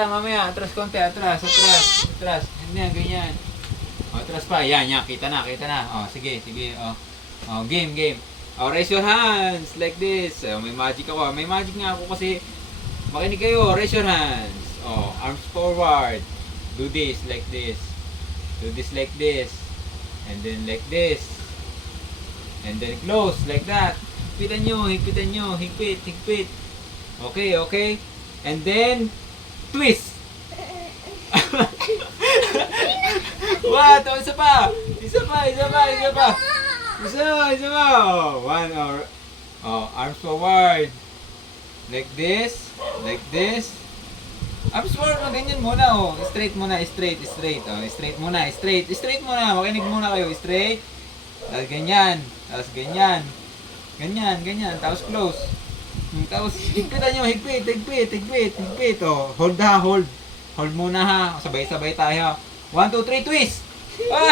extra mamaya. Atras konti, atras. Ganyan, ganyan. O, atras pa. Yan. Kita na. O, sige. O, game. O, raise your hands like this. O, may magic ako. May magic nga ako kasi makinig kayo. Raise your hands. O, arms forward. Do this like this. Do this like this. And then like this. And then close like that. Higpitan nyo. Higpit. Okay. And then, twist. What? Oh, isa pa. Isa pa. Oh, one or arms forward. Like this. Arms forward, ganyan muna, oh. Straight. Oh, straight muna. Makinig muna kayo, straight. Tapos ganyan. Ganyan. Tapos close. Tapos higpitan nyo, higpit. Oh, hold. Hold muna ha. Sabay-sabay tayo. 1, 2, 3, twist! Ah!